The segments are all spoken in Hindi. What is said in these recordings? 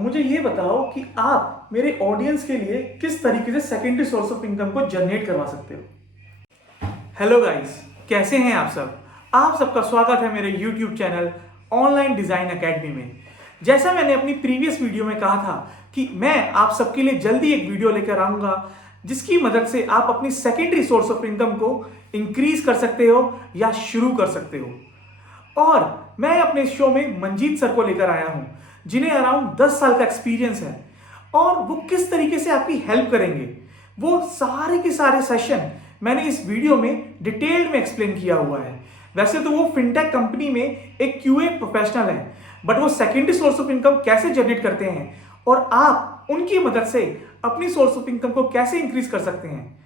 मुझे ये बताओ कि आप मेरे ऑडियंस के लिए किस तरीके से सेकेंडरी सोर्स ऑफ इनकम को जनरेट करवा सकते हो। हेलो गाइस, कैसे हैं आप सब। आप सबका स्वागत है मेरे YouTube channel online design academy में। जैसा मैंने अपनी प्रीवियस वीडियो में कहा था कि मैं आप सबके लिए जल्दी एक वीडियो लेकर आऊंगा जिसकी मदद से आप अपनी सेकेंडरी सोर्स ऑफ इनकम को इंक्रीज कर सकते हो या शुरू कर सकते हो। और मैं अपने शो में मंजीत सर को लेकर आया हूं जिन्हें अराउंड 10 साल का एक्सपीरियंस है और वो किस तरीके से आपकी हेल्प करेंगे वो सारे के सारे सेशन मैंने इस वीडियो में डिटेल्ड में एक्सप्लेन किया हुआ है। वैसे तो वो फिनटेक कंपनी में एक क्यूए प्रोफेशनल है, बट वो सेकेंडरी सोर्स ऑफ इनकम कैसे जनरेट करते हैं और आप उनकी मदद से अपनी सोर्स ऑफ इनकम को कैसे इंक्रीज कर सकते हैं,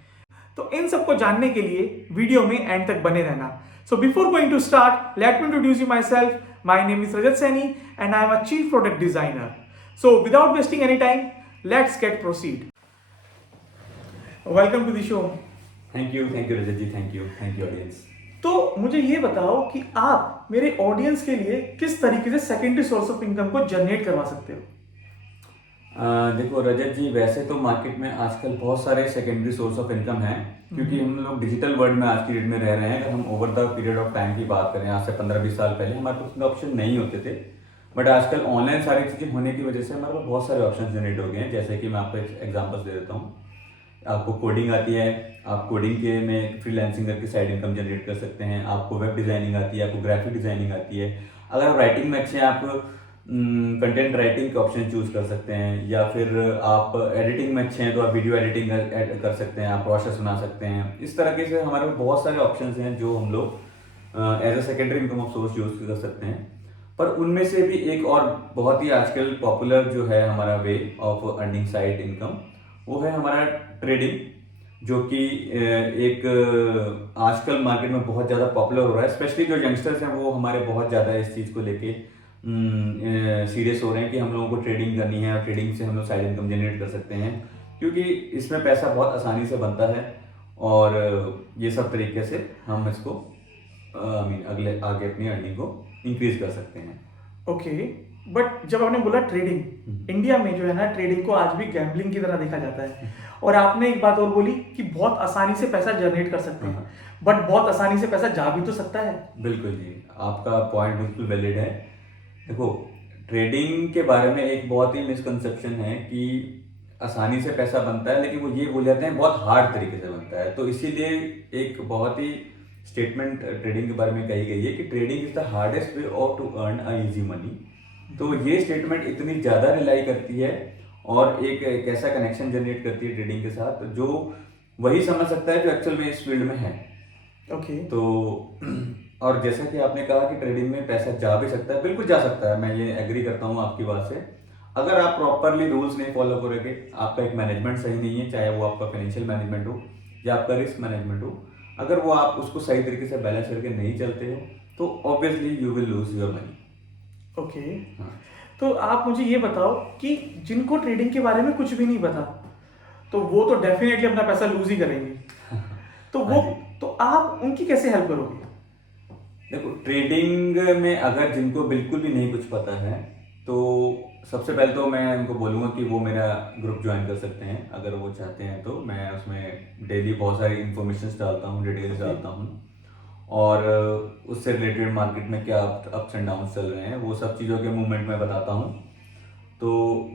तो इन सबको जानने के लिए वीडियो में एंड तक बने रहना। So before going to start, let me introduce you myself. My name is Rajat Saini and I am a chief product designer. So without wasting any time, let's get proceed. Welcome to the show. Thank you Rajat ji, thank you audience. तो मुझे ये बताओ कि आप मेरे ऑडियंस के लिए किस तरीके से सेकेंडरी सोर्स ऑफ इनकम को जनरेट करवा सकते हो। देखो रजत जी, वैसे तो मार्केट में आजकल बहुत सारे सेकेंडरी सोर्स ऑफ इनकम हैं, क्योंकि हम लोग डिजिटल वर्ल्ड में आज की डेट में रह रहे हैं। अगर हम over the period of time की बात करें, आज से 15-20 साल पहले हमारे पास इतने ऑप्शन नहीं होते थे, बट आजकल ऑनलाइन सारी चीज़ें होने की वजह से हमारे पास बहुत सारे ऑप्शन जनरेट हो गए हैं। जैसे कि मैं आपको एग्जाम्पल्स दे देता हूँ। आपको कोडिंग आती है, आप कोडिंग के में फ्रीलांसिंग करके साइड इनकम जनरेट कर सकते हैं। आपको वेब डिज़ाइनिंग आती है, आपको ग्राफिक डिज़ाइनिंग आती है। अगर आप राइटिंग में अच्छे हैं, आप कंटेंट राइटिंग के ऑप्शन चूज कर सकते हैं, या फिर आप एडिटिंग में अच्छे हैं तो आप वीडियो एडिटिंग कर सकते हैं, आप प्रोसेस बना सकते हैं। इस तरीके से हमारे पास बहुत सारे ऑप्शंस हैं जो हम लोग as a secondary income of source use कर सकते हैं। पर उनमें से भी एक और बहुत ही आजकल पॉपुलर जो है हमारा way of earning side income, वो है हमारा ट्रेडिंग, जो कि एक आजकल मार्केट में बहुत ज़्यादा पॉपुलर हो रहा है। स्पेशली जो यंगस्टर्स हैं वो हमारे बहुत ज़्यादा इस चीज़ को लेके सीरियस हो रहे हैं कि हम लोगों को ट्रेडिंग करनी है और ट्रेडिंग से हम लोग साइड इनकम जनरेट कर सकते हैं, क्योंकि इसमें पैसा बहुत आसानी से बनता है। और ये सब तरीके से हम इसको आगे अपनी अर्निंग को इंक्रीज कर सकते हैं। ओके, बट जब आपने बोला ट्रेडिंग, इंडिया में जो है ना ट्रेडिंग को आज भी गैम्बलिंग की तरह देखा जाता है। और आपने एक बात और बोली कि बहुत आसानी से पैसा जनरेट कर सकते हैं, बट बहुत आसानी से पैसा जा भी तो सकता है। बिल्कुल जी, आपका पॉइंट बिल्कुल वैलिड है। देखो, ट्रेडिंग के बारे में एक बहुत ही मिसकंसेप्शन है कि आसानी से पैसा बनता है, लेकिन वो ये बोल जाते हैं बहुत हार्ड तरीके से बनता है। तो इसीलिए एक बहुत ही स्टेटमेंट ट्रेडिंग के बारे में कही गई है कि trading is the hardest way of to earn a easy money. तो ये स्टेटमेंट इतनी ज़्यादा रिलाई करती है और एक ऐसा कनेक्शन जनरेट करती है ट्रेडिंग के साथ, जो वही समझ सकता है जो एक्चुअल में इस फील्ड में है। ओके। तो और जैसा कि आपने कहा कि ट्रेडिंग में पैसा जा भी सकता है, बिल्कुल जा सकता है, मैं ये एग्री करता हूँ आपकी बात से। अगर आप प्रॉपरली रूल्स नहीं फॉलो करोगे, आपका एक मैनेजमेंट सही नहीं है, चाहे वो आपका फाइनेंशियल मैनेजमेंट हो या आपका रिस्क मैनेजमेंट हो, अगर वो आप उसको सही तरीके से बैलेंस करके नहीं चलते हो तो obviously you will lose your money. Okay, तो आप मुझे ये बताओ कि जिनको ट्रेडिंग के बारे में कुछ भी नहीं पता, तो वो तो डेफिनेटली अपना पैसा लूज ही करेंगे। तो आप उनकी कैसे हेल्प करोगे। देखो, ट्रेडिंग में अगर जिनको बिल्कुल भी नहीं कुछ पता है, तो सबसे पहले तो मैं उनको बोलूँगा कि वो मेरा ग्रुप ज्वाइन कर सकते हैं अगर वो चाहते हैं। तो मैं उसमें डेली बहुत सारी इन्फॉर्मेशन डालता हूँ, डिटेल्स डालता हूँ, और उससे रिलेटेड मार्केट में क्या अप्स एंड डाउन्स चल रहे हैं, वो सब चीज़ों के मूवमेंट में बताता हूँ। तो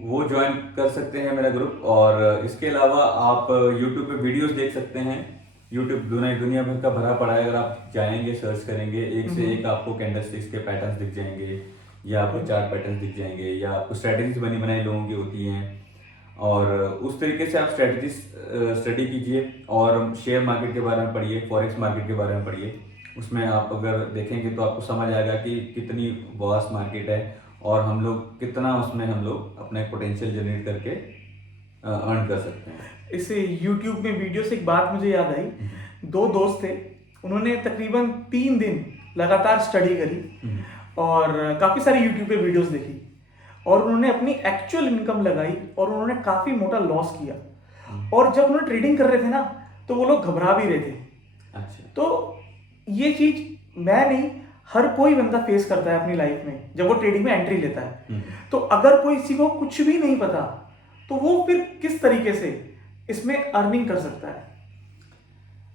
वो ज्वाइन कर सकते हैं मेरा ग्रुप। और इसके अलावा आप यूट्यूब पे वीडियोस देख सकते हैं। यूट्यूब दुनिया भर का भरा पड़ा है, अगर आप जाएंगे सर्च करेंगे, एक से एक आपको कैंडलस्टिक्स के पैटर्न्स दिख जाएंगे, या आपको चार्ट पैटर्न्स दिख जाएंगे, या आपको स्ट्रैटेजीज बनी बनाई लोगों की होती हैं। और उस तरीके से आप स्ट्रैटेजी स्टडी कीजिए और शेयर मार्केट के बारे में पढ़िए, फॉरेक्स मार्केट के बारे में पढ़िए। उसमें आप अगर देखेंगे तो आपको समझ आएगा कि कितनी वास्ट मार्केट है और हम लोग कितना उसमें हम लोग अपने पोटेंशियल जनरेट करके अर्न कर सकते हैं। इससे YouTube में वीडियो से एक बात मुझे याद आई। दो दोस्त थे, उन्होंने तकरीबन 3 दिन लगातार स्टडी करी और काफ़ी सारी YouTube पे वीडियोस देखी और उन्होंने अपनी एक्चुअल इनकम लगाई और उन्होंने काफ़ी मोटा लॉस किया। और जब उन्होंने ट्रेडिंग कर रहे थे ना, तो वो लोग घबरा भी रहे थे। अच्छा। तो ये चीज़ मैं नहीं, हर कोई बंदा फेस करता है अपनी लाइफ में जब वो ट्रेडिंग में एंट्री लेता है। हम्म। तो अगर कोई किसी को कुछ भी नहीं पता तो वो फिर किस तरीके से इसमें अर्निंग कर सकता है?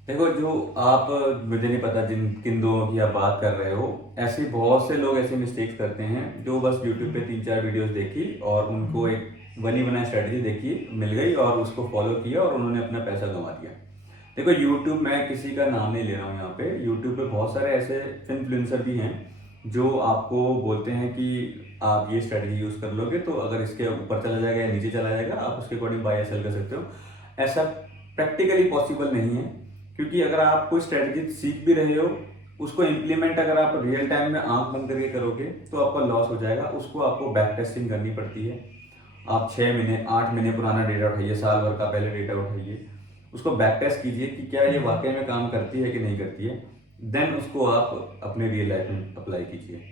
देखो, जो आप, मुझे नहीं पता जिन किन लोगों की आप बात कर रहे हो, ऐसे बहुत से लोग ऐसे मिस्टेक्स करते हैं जो बस यूट्यूब पे 3-4 वीडियोस देखी और उनको एक बनी बनाई स्ट्रेटजी देखी, मिल गई और उसको फॉलो किया और उन्होंने अपना पैसा कमा दिया। देखो, यूट्यूब, मैं किसी का नाम नहीं ले रहा हूँ यहाँ पे, यूट्यूब पे बहुत सारे ऐसे इन्फ्लुएंसर भी हैं जो आपको बोलते हैं कि आप ये स्ट्रेटजी यूज़ कर लोगे तो अगर इसके ऊपर चला जाएगा या नीचे चला जाएगा आप उसके अकॉर्डिंग बाय या सेल कर सकते हो। ऐसा प्रैक्टिकली पॉसिबल नहीं है, क्योंकि अगर आप कोई स्ट्रेटजी सीख भी रहे हो, उसको इम्प्लीमेंट अगर आप रियल टाइम में आंख बंद करके करोगे तो आपका लॉस हो जाएगा। उसको आपको बैक टेस्टिंग करनी पड़ती है। आप 6 महीने 8 महीने पुराना डेटा उठाइए, साल भर का पहले डेटा उठाइए, उसको बैक टेस्ट कीजिए कि क्या ये वाकई में काम करती है कि नहीं करती है, देन उसको आप अपने रियल लाइफ में अप्लाई कीजिए।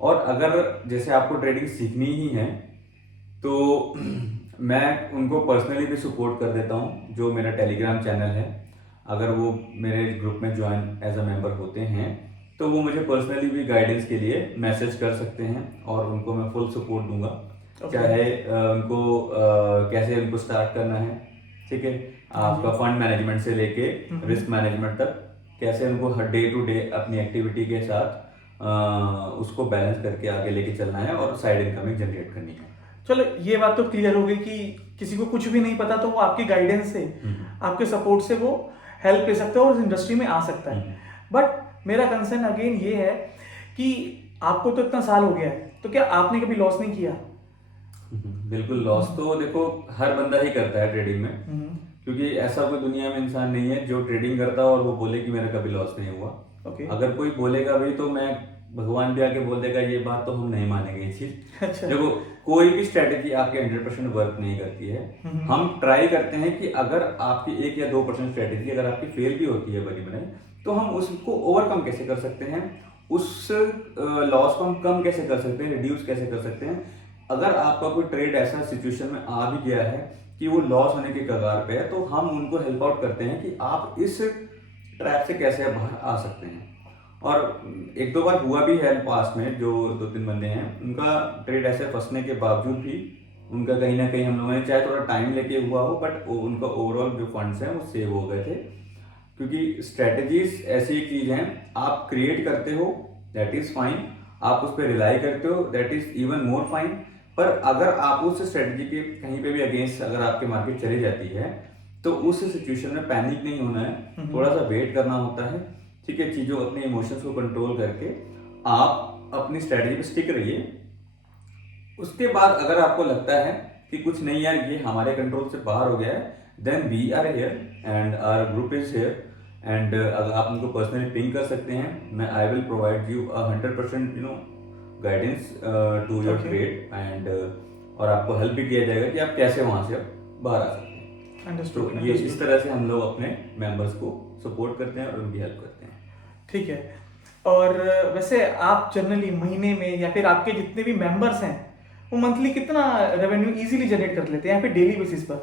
और अगर जैसे आपको ट्रेडिंग सीखनी ही है तो मैं उनको पर्सनली भी सपोर्ट कर देता हूँ। जो मेरा टेलीग्राम चैनल है, अगर वो मेरे ग्रुप में ज्वाइन एज अ मेंबर होते हैं तो वो मुझे पर्सनली भी गाइडेंस के लिए मैसेज कर सकते हैं और उनको मैं फुल सपोर्ट दूंगा। चाहे उनको कैसे उनको स्टार्ट करना है, ठीक है, आपका फंड मैनेजमेंट से लेके रिस्क मैनेजमेंट तक, कैसे उनको हर डे टू डे अपनी एक्टिविटी के साथ उसको बैलेंस करके आगे लेके चलना है और साइड इनकम जनरेट करनी है। चलो, ये बात तो क्लियर हो गई कि किसी को कुछ भी नहीं पता तो वो आपकी गाइडेंस से, आपके सपोर्ट से वो हेल्प ले सकता है और उस इंडस्ट्री में आ सकता है। बट मेरा कंसर्न अगेन ये है कि आपको तो इतना साल हो गया है, तो क्या आपने कभी लॉस नहीं किया? बिल्कुल, लॉस तो देखो हर बंदा ही करता है ट्रेडिंग में, क्योंकि ऐसा कोई दुनिया में इंसान नहीं है जो ट्रेडिंग करता हो और वो बोले कि मेरा कभी लॉस नहीं हुआ। अगर कोई बोलेगा भी तो मैं, भगवान भी आके बोल देगा ये बात, तो हम नहीं मानेंगे ये चीज। अच्छा। देखो, कोई भी स्ट्रेटेजी आपके 100% वर्क नहीं करती है। हम ट्राई करते हैं कि अगर आपकी 1 या 2% स्ट्रेटेजी अगर आपकी फेल भी होती है बनी बनाई, तो हम उसको ओवरकम कैसे कर सकते हैं, उस लॉस को हम कम कैसे कर सकते हैं, रिड्यूस कैसे कर सकते हैं। अगर आपका कोई ट्रेड ऐसा सिचुएशन में आ भी गया है कि वो लॉस होने के कगार पे है, तो हम उनको हेल्प आउट करते हैं कि आप इस ट्रैप से कैसे बाहर आ सकते हैं। और 1-2 बार हुआ भी है पास में, जो 2-3 बंदे हैं उनका ट्रेड ऐसे फंसने के बावजूद भी उनका कहीं ना कहीं हम लोगों ने, चाहे थोड़ा टाइम लेके हुआ हो, बट उनका ओवरऑल जो फंड्स हैं वो सेव हो गए थे। क्योंकि स्ट्रेटजीज ऐसी एक चीज है, आप क्रिएट करते हो दैट इज फाइन, आप उस पर रिलाई करते हो that is even more fine, पर अगर आप उस स्ट्रेटजी के कहीं पे भी अगेंस्ट अगर आपकी मार्केट चली जाती है तो उस सिचुएशन में पैनिक नहीं होना है, थोड़ा सा वेट करना होता है, ठीक है। चीजों, अपने इमोशंस को कंट्रोल करके आप अपनी स्ट्रेटजी पे स्टिक रहिए। उसके बाद अगर आपको लगता है कि कुछ नहीं यार ये हमारे कंट्रोल से बाहर हो गया है, then we are here and our group is here, and अगर आप उनको पर्सनली पिंग कर सकते हैं, मैं I will provide you 100% guidance to your trade and और आपको हेल्प भी किया जाएगा कि आप कैसे वहां से बाहर आ सकते हैं। तो ये इस तरह से हम लोग अपने मेंबर्स को सपोर्ट करते हैं और उनकी हेल्प करते हैं। ठीक है। और वैसे आप जनरली महीने में या फिर आपके जितने भी मेंबर्स हैं वो मंथली कितना रेवेन्यू इजीली जनरेट कर लेते हैं या फिर डेली बेसिस पर?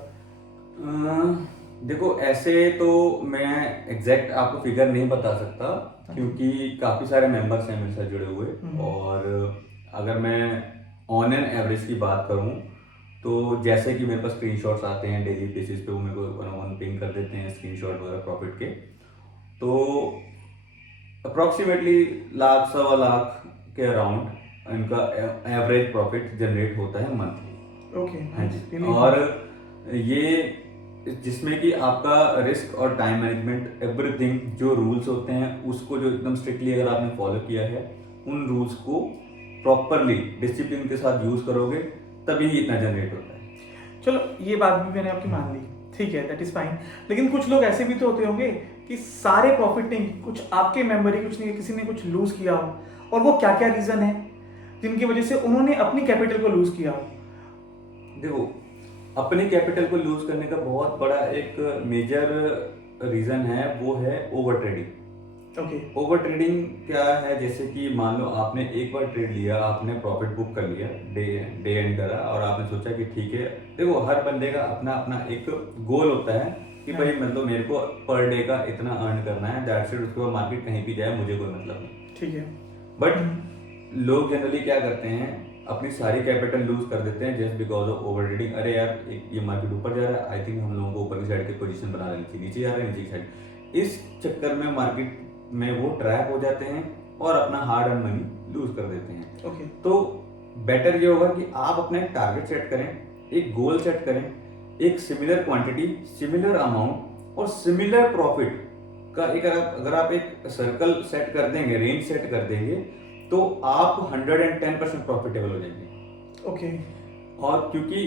देखो, ऐसे तो मैं एग्जैक्ट आपको फिगर नहीं बता सकता, क्योंकि काफ़ी सारे मेंबर्स हैं मेरे साथ जुड़े हुए, और अगर मैं ऑन एन एवरेज की बात करूं तो जैसे कि मेरे पास स्क्रीनशॉट्स आते हैं डेली बेसिस पे, वो मेरे को 1-on-1 पिंग कर देते हैं स्क्रीनशॉट वगैरह प्रॉफिट के, तो अप्रॉक्सीमेटली 1,00,000 सवा लाख के अराउंड इनका एवरेज प्रॉफिट जनरेट होता है मंथली। ओके, हाँ जी। और ये जिसमें कि आपका रिस्क और टाइम मैनेजमेंट एवरीथिंग, जो रूल्स होते हैं उसको जो एकदम स्ट्रिक्टली अगर आपने फॉलो किया है, उन रूल्स को प्रॉपरली डिसिप्लिन के साथ यूज करोगे तभी इतना जनरेट होता है। चलो, ये बात भी मैंने आपकी मान ली, ठीक है, दैट इज फाइन। लेकिन कुछ लोग ऐसे भी तो होते होंगे कि सारे प्रॉफिट नहीं, कुछ आपके मेंबर ही कुछ नहीं, किसी ने कुछ लूज किया हो, और वो क्या क्या रीजन है जिनकी वजह से उन्होंने अपनी कैपिटल को लूज किया हो? देखो, अपनी कैपिटल को लूज करने का बहुत बड़ा एक मेजर रीजन है, वो है ओवर ट्रेडिंग। ओवर ट्रेडिंग क्या है, जैसे कि मान लो आपने एक बार ट्रेड लिया, आपने प्रॉफिट बुक कर लिया, डे एंड करा, और आपने सोचा कि ठीक है, देखो हर बंदे का अपना अपना एक गोल होता है कि भाई मतलब मेरे को पर डे का इतना अर्न करना है, दैट्स इट, उसके बाद मार्केट कहीं भी जाए मुझे कोई मतलब नहीं। ठीक है। बट लोग जनरली क्या करते हैं, अपनी सारी कैपिटल लूज कर देते हैं just because of over trading. अरे यार ये मार्केट ऊपर जा रहा है, आई थिंक हम लोगों को ऊपर की साइड की पोजीशन बना लेनी चाहिए, नीचे जा रहा है नीचे की साइड। इस चक्कर में मार्केट में वो ट्रैप हो जाते हैं और अपना हार्ड अर्न मनी लूज कर देते हैं। ओके। तो बेटर ये होगा कि आप अपना एक टारगेट सेट करें, एक गोल सेट करें, एक सिमिलर क्वांटिटी, सिमिलर अमाउंट और सिमिलर प्रॉफिट का एक अगर आप एक सर्कल सेट कर देंगे, रेंज सेट कर देंगे, तो आप 110% प्रॉफिटेबल हो जाएंगे। ओके। और क्योंकि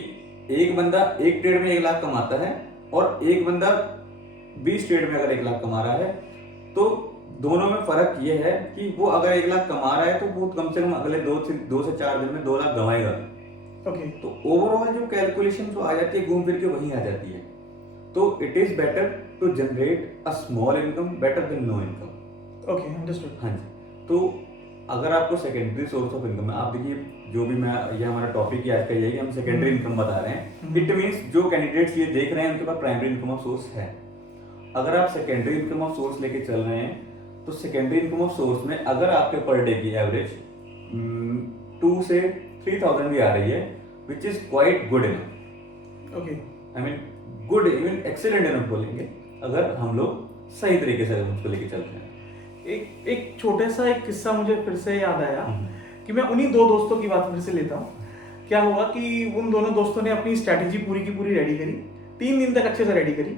एक बंदा एक ट्रेड में 1 लाख कमाता है और एक बंदा 20 ट्रेड में अगर 1 लाख कमा रहा है, तो दोनों में फर्क ये है कि वो अगर 1 लाख कमा रहा है तो वो कम से कम अगले 2 से 4 दिन में 2 लाख कमाएगा। ओके। तो ओवरऑल जो कैलकुलेशन जो आ जाती है घूम फिर के वहीं आ जाती है। तो it is better to generate a small income better than no income. Okay, understood. हाँ जी। तो अगर आपको सेकेंडरी सोर्स ऑफ इनकम है, आप देखिए जो भी मैं ये हमारा टॉपिक ही आज का यही है कि हम सेकेंडरी इनकम बता रहे हैं। इट मीन्स जो कैंडिडेट्स ये देख रहे हैं उनके पास प्राइमरी इनकम ऑफ सोर्स है। अगर आप सेकेंडरी इनकम ऑफ सोर्स लेके चल रहे हैं तो सेकेंडरी इनकम ऑफ सोर्स में अगर आपके पर डे की एवरेज 2 से 3,000 भी आ रही है, which is quite good enough. Okay. I mean good, even excellent enough बोलेंगे अगर हम लोग सही तरीके से उसको लेके चल रहे हैं। एक छोटा सा एक किस्सा मुझे फिर से याद आया कि मैं उन्हीं 2 दोस्तों की बात फिर से लेता हूँ। क्या हुआ कि उन दोनों दोस्तों ने अपनी स्ट्रैटेजी पूरी की पूरी रेडी करी, 3 दिन तक अच्छे से रेडी करी,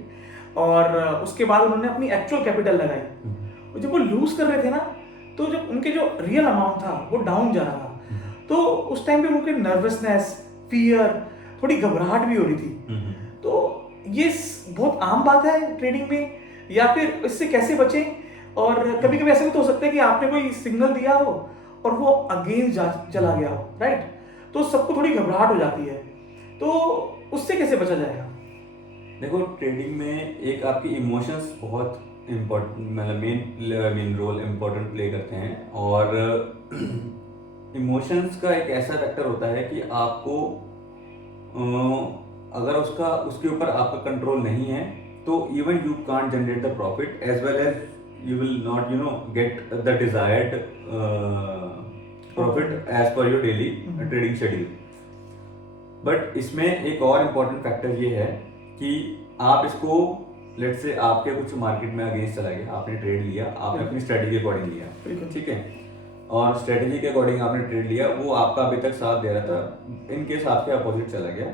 और उसके बाद उन्होंने अपनी एक्चुअल कैपिटल लगाई। और जब वो लूज कर रहे थे ना, तो जब उनके जो रियल अमाउंट था वो डाउन जा रहा था, तो उस टाइम पे उनके नर्वसनेस, फियर, थोड़ी घबराहट भी हो रही थी। तो ये बहुत आम बात है ट्रेडिंग में, या फिर इससे कैसे बचें? और कभी कभी ऐसा भी तो हो सकता है कि आपने कोई सिग्नल दिया हो और वो अगेंस्ट चला गया हो, राइट? तो सबको थोड़ी घबराहट हो जाती है, तो उससे कैसे बचा जाएगा? देखो, ट्रेडिंग में एक आपकी इमोशंस बहुत इम्पोर्टेंट, मतलब मेन रोल इम्पोर्टेंट प्ले करते हैं। और इमोशंस का एक ऐसा फैक्टर होता है कि आपको अगर उसके ऊपर आपका कंट्रोल नहीं है तो even you can't generate the profit as well as you will not get the desired profit as per your daily trading schedule. But इसमें एक और इम्पोर्टेंट फैक्टर ये है कि आप इसको, लेट्स से आपके कुछ मार्केट में अगेंस्ट चला गया, आपने ट्रेड लिया, आपने अपनी स्ट्रेटेजी के अकॉर्डिंग लिया, ठीक है, और स्ट्रेटेजी के अकॉर्डिंग आपने ट्रेड लिया, वो आपका अभी तक साथ दे रहा था, इनकेस आपके अपोजिट चला गया,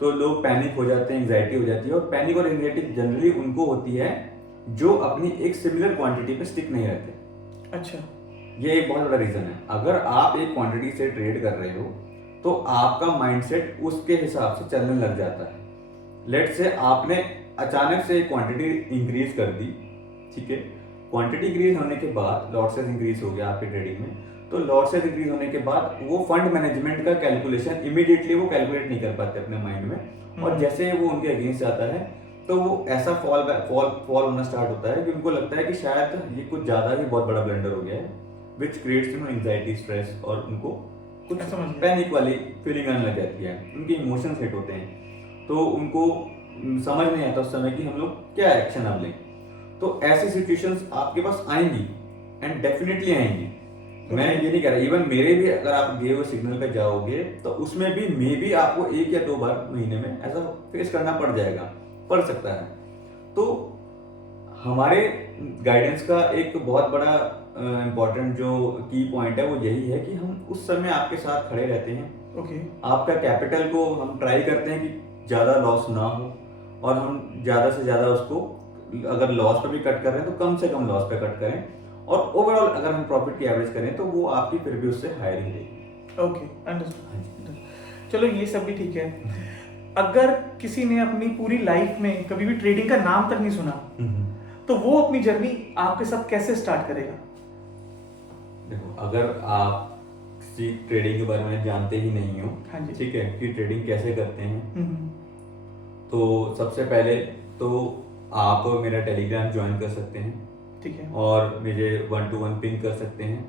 तो लोग पैनिक हो जाते हैं, एंग्जाइटी हो जाती है। और पैनिक और एंग्जाइटी जनरली उनको होती है जो अपनी एक सिमिलर क्वांटिटी पे स्टिक नहीं रहते। अच्छा, ये एक बहुत बड़ा रीजन है। अगर आप एक क्वांटिटी से ट्रेड कर रहे हो तो आपका माइंडसेट उसके हिसाब से चलने लग जाता है। लेट्स से आपने अचानक से क्वांटिटी इंक्रीज कर दी, ठीक है, क्वांटिटी इंक्रीज होने के बाद लॉसेस इंक्रीज हो गया आपके ट्रेडिंग में, तो लॉसेस इंक्रीज होने के बाद वो फंड मैनेजमेंट का कैलकुलेशन इमीडिएटली वो कैलकुलेट नहीं कर पाते अपने माइंड में, और जैसे वो उनके अगेंस्ट जाता है तो वो ऐसा फॉल होना स्टार्ट होता है कि उनको लगता है कि शायद ये कुछ ज्यादा ही बहुत बड़ा ब्लंडर हो गया है, विच क्रिएट्स एंजाइटी, स्ट्रेस, और उनको कुछ पैनिक वाली फीलिंग आने लग जाती है, उनके इमोशंस हिट होते हैं, तो उनको समझ नहीं आता उस समय कि हम लोग क्या एक्शन अब लें। तो ऐसी सिचुएशंस आपके पास आएंगी एंड डेफिनेटली आएंगी। मैं ये नहीं कह रहा, इवन मेरे भी अगर आप दिए हुए सिग्नल पे जाओगे तो उसमें भी मे बी आपको 1 या 2 बार महीने में ऐसा फेस करना पड़ सकता है। तो हमारे गाइडेंस का एक बहुत बड़ा इम्पोर्टेंट जो की पॉइंट है वो यही है कि हम उस समय आपके साथ खड़े रहते हैं। ओके। आपका कैपिटल को हम ट्राई करते हैं कि ज़्यादा लॉस ना हो, और हम ज़्यादा से ज़्यादा उसको, अगर लॉस पे भी कट कर रहे हैं तो कम से कम लॉस पे कट करें, और ओवरऑल अगर हम प्रॉफिट की एवरेज करें तो वो आपकी फिर भी उससे हायर ही रहेगी। Okay, understood. चलो ये सब भी ठीक है। अगर किसी ने अपनी पूरी लाइफ में कभी भी ट्रेडिंग का नाम तक नहीं सुना, तो वो अपनी जर्नी आपके साथ कैसे स्टार्ट करेगा? देखो, अगर आप किसी ट्रेडिंग के बारे में जानते ही नहीं हो, हाँ जी, ठीक है, कि ट्रेडिंग कैसे करते हैं, तो सबसे पहले तो आप मेरा टेलीग्राम ज्वाइन कर सकते हैं, ठीक है, और मुझे 1-to-1 पिंग कर सकते हैं,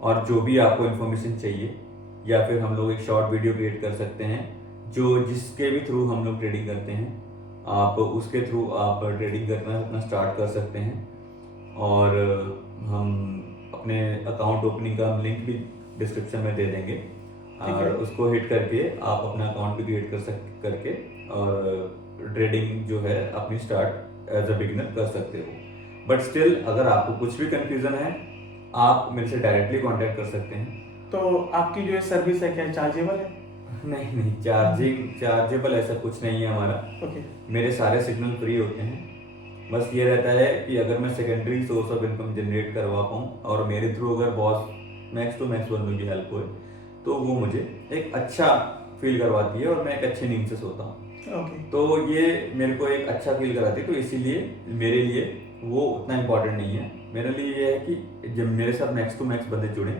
और जो भी आपको इन्फॉर्मेशन चाहिए, या फिर हम लोग एक शॉर्ट वीडियो क्रिएट कर सकते हैं जो जिसके भी थ्रू हम लोग ट्रेडिंग करते हैं, आप उसके थ्रू आप ट्रेडिंग करना अपना स्टार्ट कर सकते हैं। और हम अपने अकाउंट ओपनिंग का हम लिंक भी डिस्क्रिप्शन में दे देंगे, और है। उसको हिट करके आप अपना अकाउंट भी क्रिएट करके और ट्रेडिंग जो है अपनी स्टार्ट एज अ बिगिनर कर सकते हो। बट स्टिल अगर आपको कुछ भी कंफ्यूजन है आप मेरे से डायरेक्टली कांटेक्ट कर सकते हैं। तो आपकी जो ये सर्विस है क्या चार्जेबल है? नहीं नहीं, चार्जेबल ऐसा कुछ नहीं है हमारा। ओके। मेरे सारे सिग्नल फ्री होते हैं। बस ये रहता है कि अगर मैं secondary source of income generate करवा पाऊँ और मेरे थ्रू अगर बॉस मैक्स टू मैक्स बंदों की हेल्प हो तो वो मुझे एक अच्छा फील करवाती है और मैं एक अच्छी नींद से सोता हूँ। ओके। तो ये मेरे को एक अच्छा फील कराती है, तो इसीलिए मेरे लिए वो उतना इम्पोर्टेंट नहीं है। मेरे लिए ये है कि जब मेरे साथ मैक्स टू मैक्स बंदे जुड़े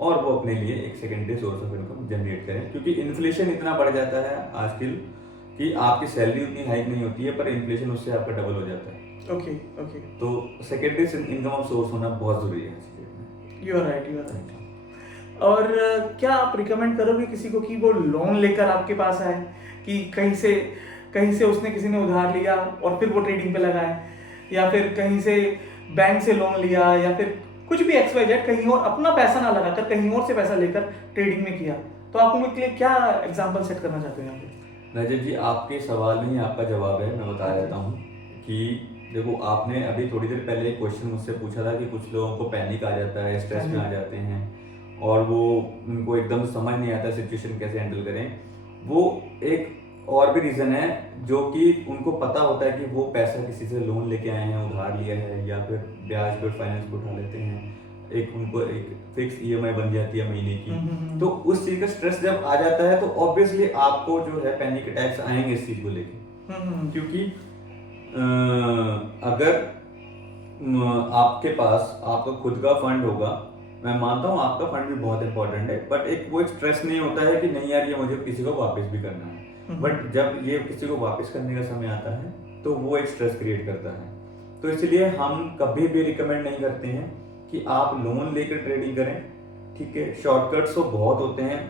और वो अपने लिए एक secondary source of income generate करें, क्योंकि इन्फ्लेशन इतना बढ़ जाता है आजकल कि आपकी सैलरी उतनी हाइक नहीं होती है, पर इन्फ्लेशन उससे आपका डबल हो जाता है। ओके। ओके। तो सेकेंडरी इनकम ऑफ सोर्स होना बहुत जरूरी है आज की डेट में। You are right, you are right. और क्या आप रिकमेंड करोगे किसी को कि वो लोन लेकर आपके पास आए, कि कहीं से उसने किसी ने उधार लिया और फिर वो ट्रेडिंग पे लगाए, या फिर कहीं से बैंक से लोन लिया, या फिर कुछ भी XYZ कहीं और अपना पैसा ना लगाकर कहीं और से पैसा लेकर ट्रेडिंग में किया, तो आप उनके लिए क्या एग्जाम्पल सेट करना चाहते हैं यहाँ पे? रजत जी, आपके सवाल में ही आपका जवाब है। मैं बता देता हूँ कि देखो, आपने अभी थोड़ी देर पहले एक क्वेश्चन मुझसे पूछा था कि कुछ लोगों को पैनिक आ जाता है, स्ट्रेस में आ जाते हैं और वो उनको एकदम समझ नहीं आता सिचुएशन कैसे हैंडल करें। वो एक और भी रीज़न है जो कि उनको पता होता है कि वो पैसा किसी से लोन लेके आए हैं, उधार लिया है, या फिर ब्याज पर फाइनेंस पर उठा लेते हैं, एक उनको एक फिक्स EMI बन जाती है महीने की। तो उस चीज़ का स्ट्रेस जब आ जाता है तो ऑब्वियसली आपको जो है पैनिक अटैक्स आएंगे इस चीज़ को लेके। क्योंकि अगर आपके पास आपका खुद का फंड होगा, मैं मानता हूँ आपका फंड भी बहुत इंपॉर्टेंट है, बट एक वो एक स्ट्रेस नहीं होता है कि नहीं यार ये मुझे किसी को वापस भी करना है। बट जब ये किसी को वापस करने का समय आता है तो वो एक स्ट्रेस क्रिएट करता है। तो इसलिए हम कभी भी रिकमेंड नहीं करते हैं कि आप लोन लेकर ट्रेडिंग करें। ठीक है, शॉर्टकट्स तो बहुत होते हैं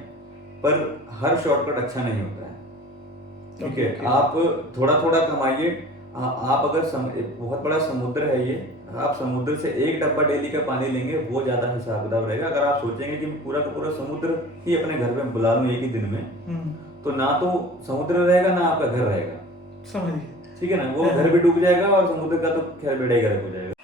पर हर शॉर्टकट अच्छा नहीं होता है। ठीक है, आप थोड़ा थोड़ा कमाइए। आप अगर बहुत बड़ा समुद्र है ये, आप समुद्र से एक डब्बा डेली का पानी लेंगे वो ज्यादा हिसाब किताब रहेगा। अगर आप सोचेंगे कि पूरा का पूरा समुद्र ही अपने घर में बुला लूं एक ही दिन में, तो ना तो समुद्र रहेगा ना आपका घर रहेगा। समझिए, ठीक है ना, वो घर भी डूब जाएगा और समुद्र का तो खैर बेड़ा ही गर्क हो जाएगा।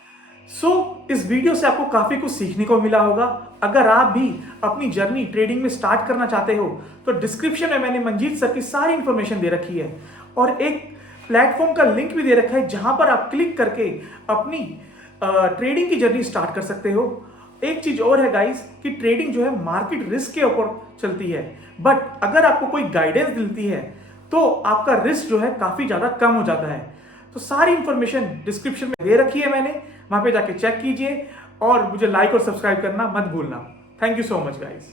इस वीडियो से आपको काफी कुछ सीखने को मिला होगा। अगर आप भी अपनी जर्नी ट्रेडिंग में स्टार्ट करना चाहते हो तो डिस्क्रिप्शन में मैंने मंजीत सर की सारी इंफॉर्मेशन दे रखी है और एक प्लेटफॉर्म का लिंक भी दे रखा है जहां पर आप क्लिक करके अपनी ट्रेडिंग की जर्नी स्टार्ट कर सकते हो। एक चीज और है गाइस कि ट्रेडिंग जो है मार्केट रिस्क के ऊपर चलती है, बट अगर आपको कोई गाइडेंस मिलती है तो आपका रिस्क जो है काफी ज्यादा कम हो जाता है। तो सारी इंफॉर्मेशन डिस्क्रिप्शन में दे रखी है मैंने, वहां पे जाके चेक कीजिए और मुझे लाइक और सब्सक्राइब करना मत भूलना। Thank you so much guys.